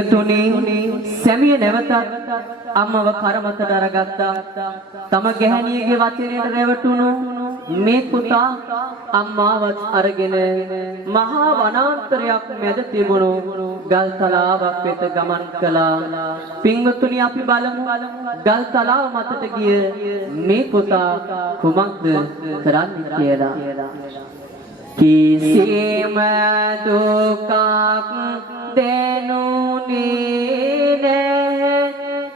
පින්තුනි සැමිය නැවතත් අම්මව කරමතට අරගත්තා. තම ගැහණියගේ වචනයට රැවටුණු මේ පුතා අම්මාවත් අරගෙන මහා වනාන්තරයක් මැද තිබුණු ගල් තලාවක් වෙත ගමන් කළා. පින්තුනි අපි බලමු ගල් තලාව මතට ගිය මේ පුතා කුමක්ද කරන්නේ කියලා. කිසිම දුකක් දැනුනේ නැහැ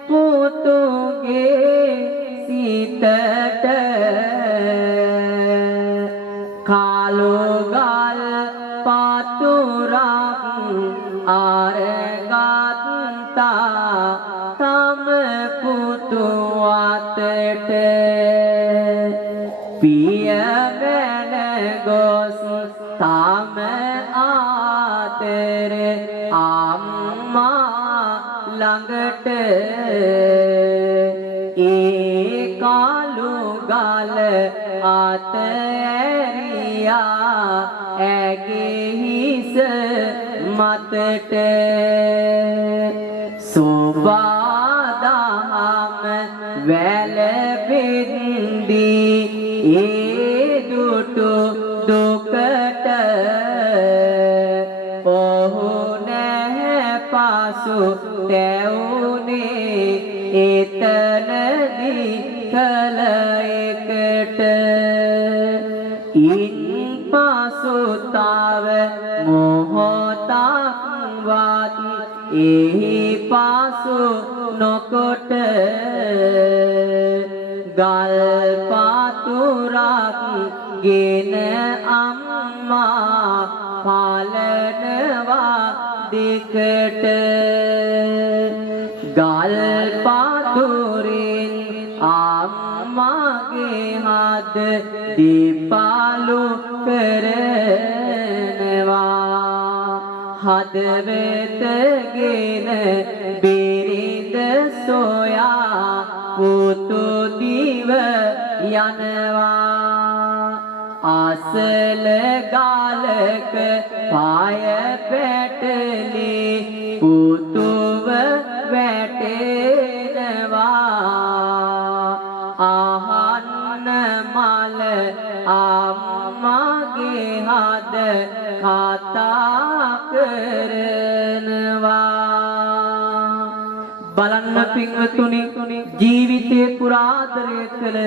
පුතුගේ සිතට කාලෝගල් පතුරක් අරගත්තා තම පුතු අතට පිය මැන ගොස් තම ආතර අම්මා ළඟට ඒ කාලු ගල අතෑරියා ඇගේ හිස මතට සෝබාදහම වැළපෙන්දී ඒ දුටු දුකට ඔහු නැහැ පසු තැවුනේ එතනදී කල එකට ඉන් පසු තව මොහොතක්වත් එහි පසු නොකොට ගල් පතුරක් ගෙන අම්මා පාලනවා දිකට ගල් පතුරින් අම්මාගේ හද දීපාලු කරනවා හදවතගෙන බිරිඳ සොයා පුතු දිව යනවා ආසල ගාලක පාය පැටලි පුතුව වැටෙනවා ආහන්න මල අම්මාගේ හද කතා කරනවා බලන්න පින්වතුනි ජීවිතේ පුරාදරය කළ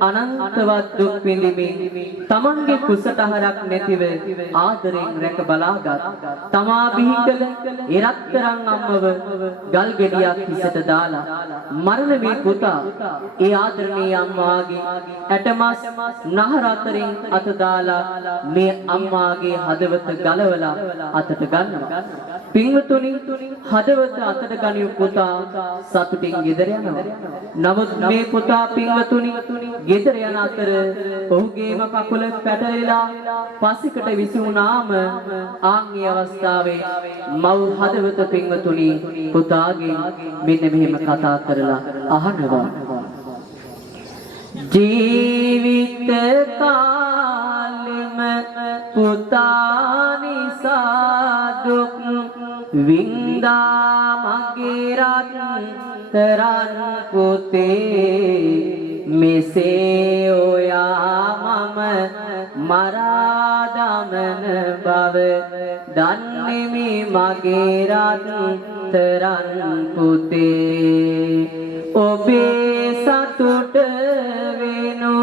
අනන්තවත් දුක් විඳිමින් තමන්ගේ කුසටහරක් නැතිව ආදරෙන් රැක බලාගත් තමා බිහි කළ එරත්තරන් අම්මව ගල් ගෙඩියක් හිසට දාලා මරණ මේ පුතා ඒ ආදරණීය අම්මාගේ ඇටමස් නහර අතරින් අත දාලා මේ අම්මාගේ හදවත ගලවලා අතට ගන්නවා පින්වතුනි හදවත අතට ගනියු පුතා සතුටින් ගෙදර යනවා. නමුත් මේ පුතා පින්වතුනි ගෙදර යන අතර ඔහුගේම කකුල පැටලිලා පස්සෙකට විසි වුණාම ආන්ගේ අවස්ථාවේ මව් හදවත පින්වතුනි පුතාගෙන් මෙන්න මෙහෙම කතා කරලා අහනවා. ජීවිත කාලෙම පුතා නිසා දුක් වින්දා මගේ රත්තරන් පුතේ මෙසේ ඔයා මම මරා දමන බව දන්නේමි මගේ රත්තරන් පුතේ ඔබේ සතුට වෙනු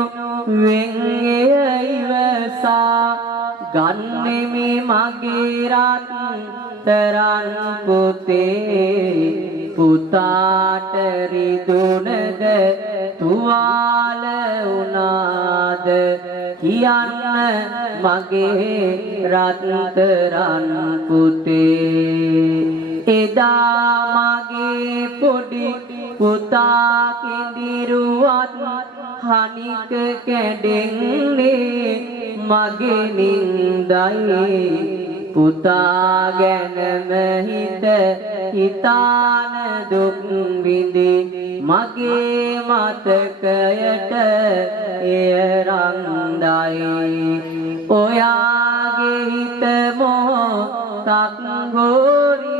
වෙන්ගේ ඉවසා ගන්නෙමි මගේ රත්තරන් පුතේ පුතාට රිදුනද තුවාල උනාද කියන්න මගේ රත්තරන් පුතේ එදා මගේ පොඩි පුතා කිඳිරුවත් හනික කැඩෙන්නේ මගේ නින්දයි පුතා ගැනම හිතාන දුක් විඳි මගේ මතකයට එය රන්දයි ඔයාගේ හිත මොහොතක් ගෝරි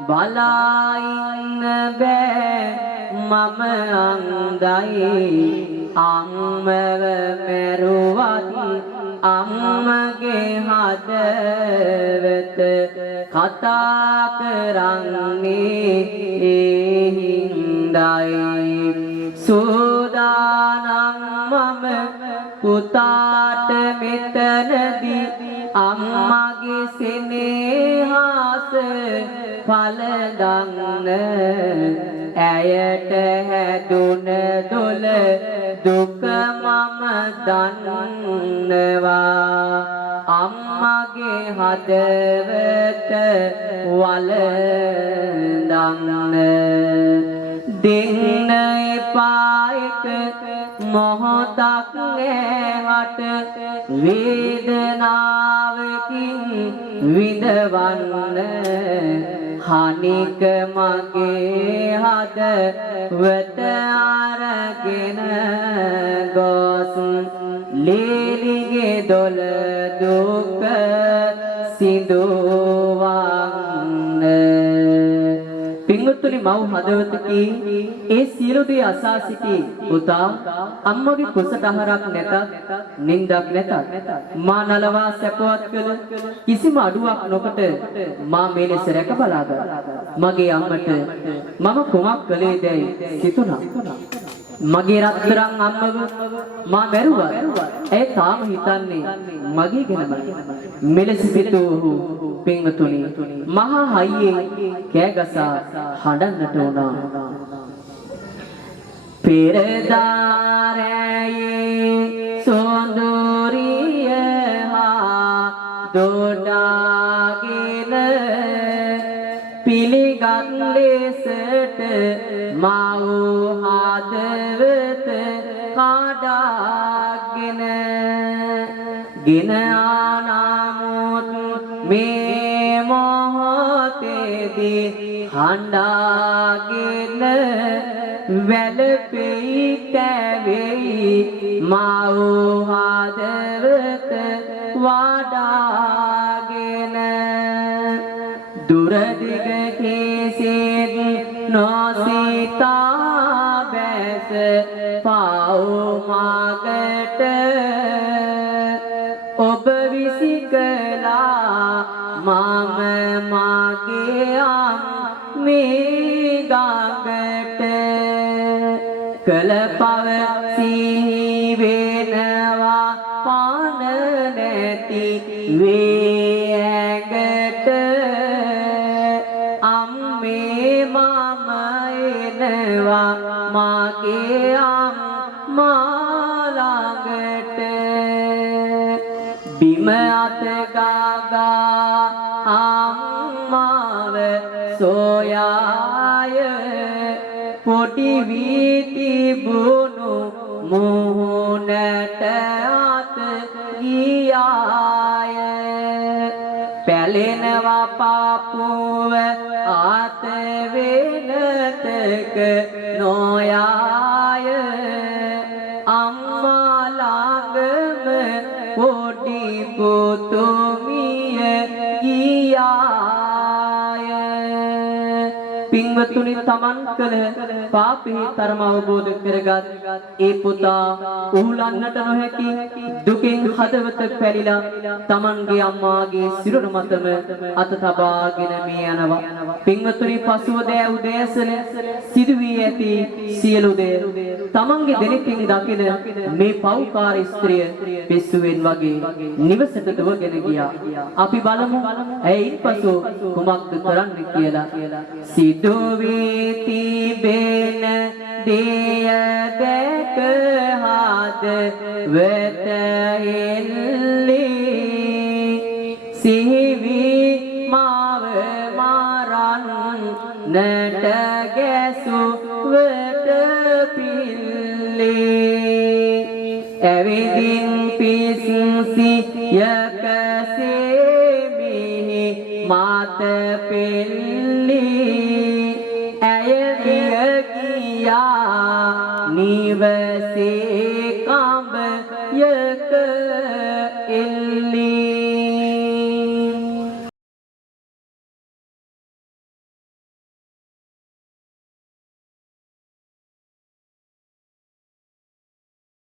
බලායින්න බෑ මම අන්දයි අම්මව මැරුවත් අම්මගේ හදවත කතා කරන්නේ ඒ හින්දායි සෝදානම් මම පුතාට මෙතනදී අම්මගේ සෙනෙහස පළදන්න ඇයට හැදුන දොල දුක මම දන්නවා අම්මගේ හදවත වළඳන්න දෙන්න එපා එක මොහොතක් ඇහැට වේදනාවකින් විඳවන්න හනික මගේ හදවත අරගෙන ගොස් ලීලිගේ දොල දුක සිදුවන්න පින්වත්නි මව් හදවතකි ඒ සියලු දේ අසා සිටි පුතා අම්මගේ කුසට අහරක් නැතත් නින්දක් නැතත් මා නලවා සැපවත් කළ කිසිම අඩුවක් නොකොට මා මේ ලෙස රැක බලාගත්තා මගේ අම්මට මම කුමක් කළේ දැයි සිතුණා මගේ රත්තරන් අම්මව මා මැරුවා ඒ තාම හිතන්නේ මගේ ගැනමයි මෙලෙස සිතූ පින්වතුනි මහා හයියේ කෑගසා හඬන්නට උනා පෙරදාරයේ සොඳුරිය හා දොඩාගෙන පිළිගත් ලෙසට මා වූ හදවත කඩාගෙන ගෙන ආනමුත් මේ මොහොතේදී හඬාගෙන වැළපෙයි කැවෙයි මා වූ හදවත වඩාගෙන දුරදිග කෙසේත් නොසිතා බැස පාව් මාගට ඔබ විසිකලා මම මාගේ අම්මේ ගඟට කළ පව සිහි වෙනවා පාන නැති වේ ඇඟට අම්මේ මම එනවා මාගේ අම්මා ළඟට බිම අත ගාගා අම්මාව සොයාය පොඩි වී තිබුණු මුහුණට අත ගියාය පැලෙනවා පාපුව අත වෙනතක නොයාය අම්මා ළඟම පොඩි පුතුමිය ගියාය පින්වතුනි තමන් කළ පාපෙහි තරම අවබෝධ කරගත් ඒ පුතා උහුලන්නට නොහැකි දුකින් හදවත පැලිලා තමන්ගේ අම්මාගේ සිරුර මතම අත තබාගෙන මේ යනවා පින්වතුනි පසුව දෑ උදෑසන සිදුවී ඇති සියලු දේ තමන්ගේ දෙනෙකින් දකින මේ පව්කාර ස්ත්‍රිය පිස්සුවෙන් වගේ නිවසට දුවගෙන ගියා අපි බලමු ඇයින් පසු කුමක්ද කරන්න කියලා සිදුවී තිබෙන දෙය දැක හදවත එල්ලී සිහිවි මාව මරන්නට ගැසුවට පිල්ලී ඇවිදින් පිස්සියකසේ මිහි මාත පිල්ලී ඇය ගියා නිවසේ